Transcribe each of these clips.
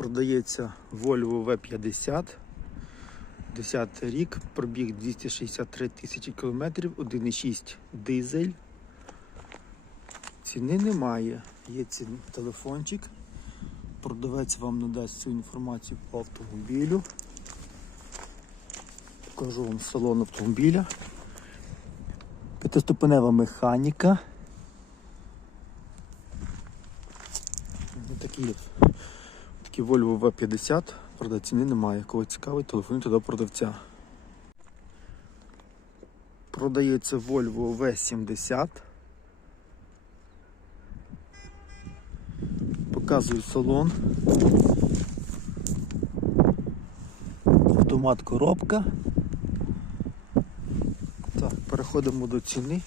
Продається Volvo V50. 10 рік, пробіг 263 тисячі кілометрів, 1,6 дизель. Ціни немає. Є цін телефончик. Продавець вам надасть цю інформацію по автомобілю. Покажу вам салон автомобіля. П'ятиступенева механіка. Такі, такі Volvo V50. Правда, ціни немає. Кого цікавить, телефонуйте до продавця. Продається Volvo V70. Показую салон. Автомат коробка. Так, переходимо до ціни.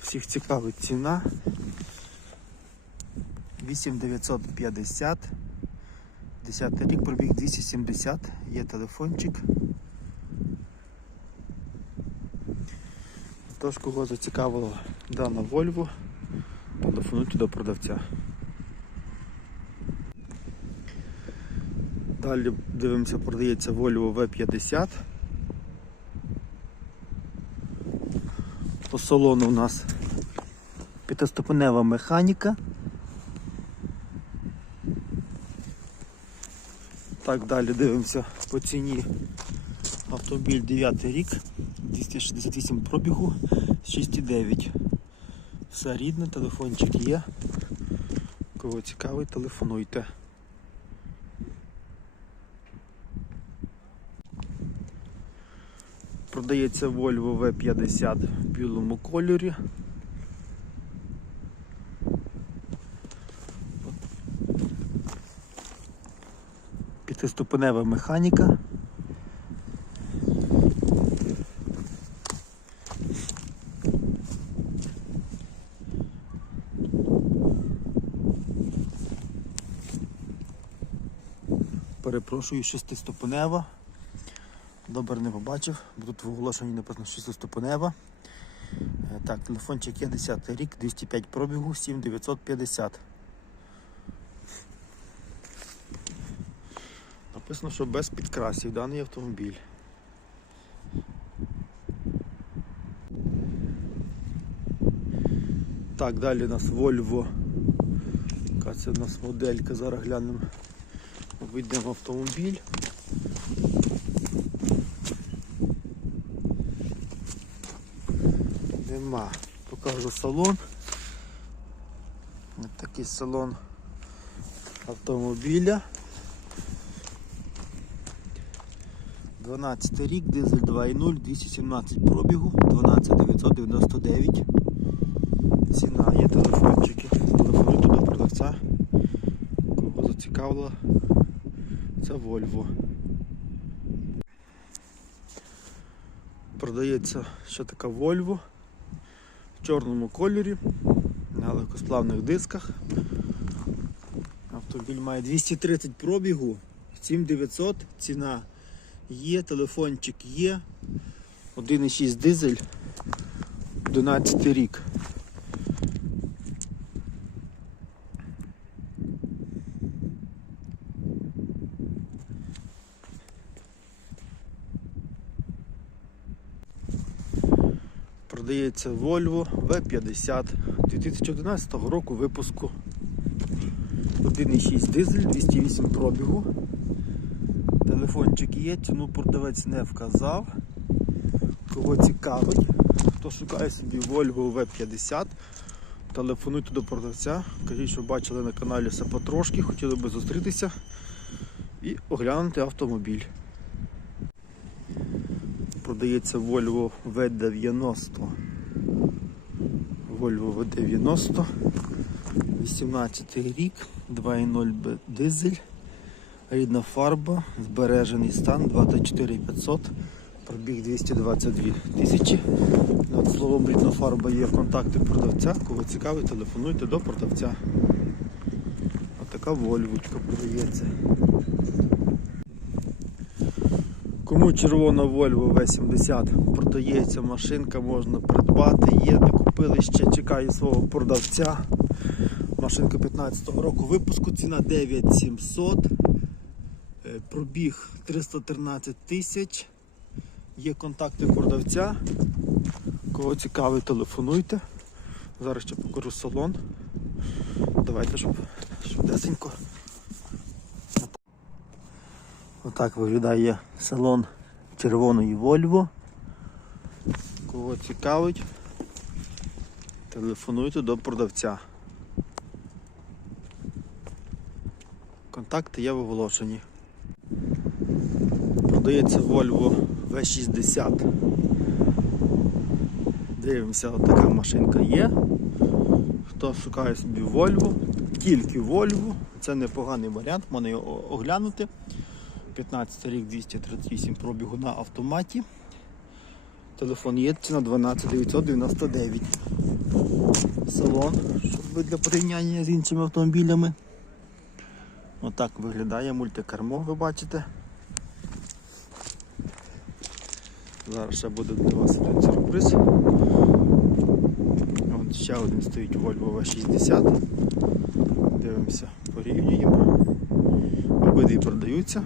Всіх цікавить ціна. 8950. 10 рік пробіг 270, є телефончик. Тож, кого зацікавила дана Volvo, телефонуйте до продавця. Далі дивимося, продається Volvo V50. По салону у нас п'ятиступенева механіка. Так, далі дивимося по ціні. Автомобіль 9 рік, 268 пробігу, 6,9. Все рідне, телефончик є. Кого цікавить, телефонуйте. Продається Volvo V50 в білому кольорі. П'ятиступенева механіка. Перепрошую, шестиступенева. Добре не побачив, бо тут в оголошенні написано шестиступенева. Е, Так, телефончик є 10 рік, 205 пробігу, 7950. Написано, що без підкрасів даний автомобіль. Так, далі у нас Volvo. Яка це у нас моделька, зараз глянемо. Вийдемо автомобіль. Нема. Покажу салон. Ось такий салон автомобіля. 12 рік, дизель 2.0, 217 пробігу, 12999. Ціна є телефончики. Телефонуйте до продавця. Кого зацікавило, це Volvo. Продається ще така Volvo в чорному кольорі на легкосплавних дисках. Автомобіль має 230 пробігу, 7900 ціна є, телефончик є. 1,6 дизель, 11 рік. Продається Volvo V50 2011 року випуску. 1,6 дизель, 208 пробігу. Телефончик є, ціну продавець не вказав. Кого цікавить, хто шукає собі Volvo V50, телефонуйте до продавця, кажіть, що бачили на каналі все потрошки, хотіли би зустрітися і оглянути автомобіль. Продається Volvo V90. Volvo V90. 18 рік, 2.0 дизель, рідна фарба, збережений стан 24 500, пробіг 222 тисячі. Над словом рідна фарба є контакти продавця. Кого цікавить, телефонуйте до продавця. Отака вольвочка продається. Кому червона Volvo V70 продається машинка, можна придбати. Є, не купили ще, чекає свого продавця. Машинка 15-го року випуску, ціна 9700. Е, Пробіг 313 тисяч. Є контакти продавця. Кого цікавий, телефонуйте. Зараз ще покажу салон. Давайте, щоб швидесенько. Отак виглядає салон червоної Volvo. Кого цікавить, телефонуйте до продавця. Контакти є в оголошенні. Продається Volvo V60. Дивимося, от така машинка є. Хто шукає собі Volvo, тільки Volvo, це непоганий варіант, можна його оглянути. 15 рік 238 пробігу на автоматі. Телефон є, ціна 12 999. Салон, щоб для порівняння з іншими автомобілями. Отак виглядає мультикермо, ви бачите. Зараз ще буде для вас один сюрприз. Вон ще один стоїть Volvo V60. Дивимося, порівнюємо. Обидві продаються.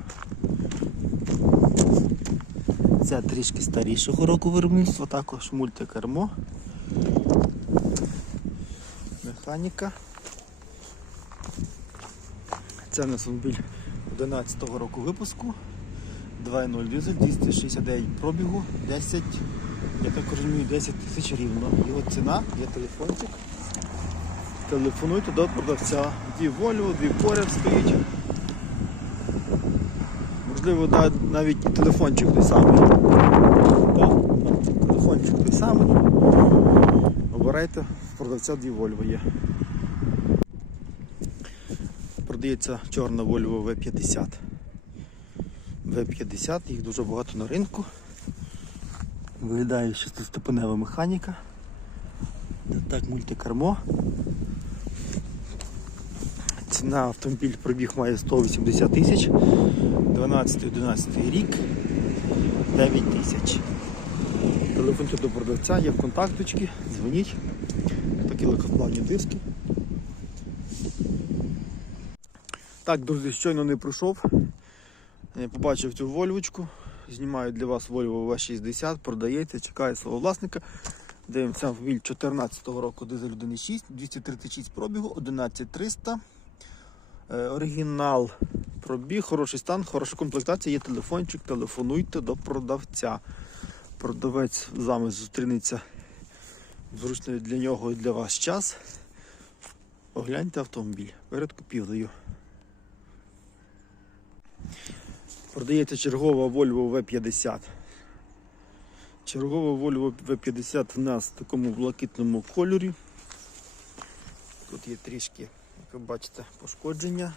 Це трішки старішого року виробництва, також мультикермо. Механіка. Це на автомобіль 11 року випуску. 2.0 дизель, 269 пробігу, 10, я так розумію, 10 тисяч рівно. Його ціна, є телефончик. Телефонуйте до продавця. Дві Volvo, дві поряд стоїть. Можливо, навіть і телефончик той самий. Телефончик той самий. Обирайте, в продавця дві Volvo є. Продається чорна Volvo V50. V50, їх дуже багато на ринку. Виглядає шестиступенева механіка. Так, мультикермо. Ціна автомобіль пробіг має 180 тисяч. 12-11 рік 9 тисяч. Телефонуйте до продавця, є контакточки, дзвоніть. Такі легкоплавні диски. Так, друзі, щойно не пройшов. Побачив цю вольвочку. Знімаю для вас Volvo V60, продається, чекає свого власника. Дивимося автомобіль 2014 року дизель 1.6, 236 пробігу, 11300. Е, оригінал пробіг, хороший стан, хороша комплектація, є телефончик, телефонуйте до продавця. Продавець з вами зустрінеться в зручний для нього і для вас час. Огляньте автомобіль перед купівлею. Продається чергова Volvo V50. Чергова Volvo V50 в нас в такому блакитному кольорі. Тут є трішки, як ви бачите, пошкодження.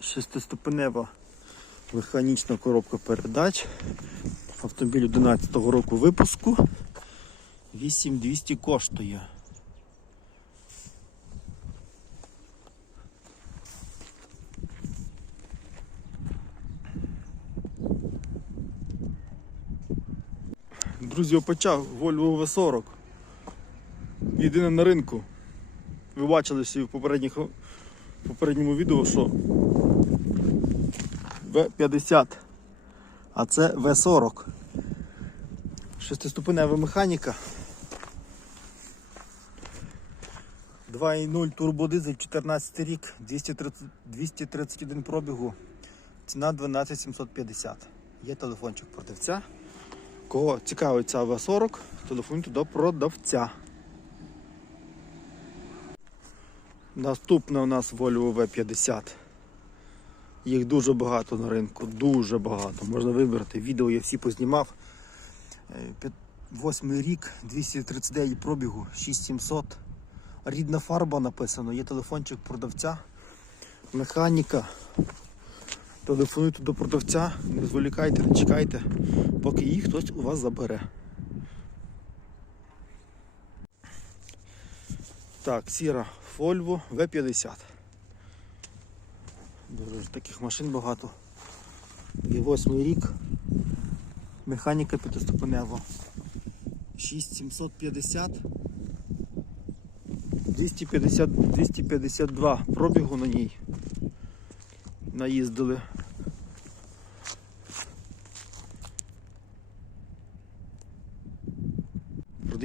Шестиступенева механічна коробка передач. Автомобіль 11 року випуску. 8200 коштує. Друзі, опечав Volvo V40. Єдине на ринку. Ви бачили в попередніх, попередньому відео, що V50, а це V40. Шестиступенева механіка. 2.0 турбодизель, 14 рік, 230, 231 пробігу. Ціна 12750. Є телефончик продавця. Кого цікавить ця V40, телефонуйте до продавця. Наступна у нас Volvo V50. Їх дуже багато на ринку, дуже багато. Можна вибрати. Відео я всі познімав. Е, Восьмий рік, 239 пробігу, 6700. Рідна фарба написано, є телефончик продавця, механіка. Телефонуйте до продавця, не зволікайте, не чекайте, поки їх хтось у вас забере. Так, сіра Volvo V50. Дуже таких машин багато. Є восьмий рік. Механіка п'ятиступенева. 6750. 250, 252 пробігу на ній. наїздили.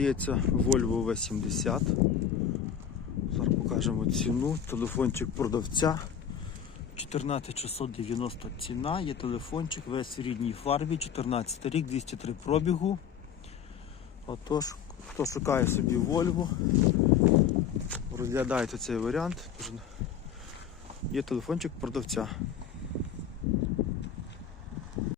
Продається Volvo V70. Зараз покажемо ціну. Телефончик продавця. 14690 ціна, є телефончик, весь в рідній фарбі, 14 рік, 203 пробігу. Отож, хто шукає собі Volvo, розглядайте цей варіант. Є телефончик продавця.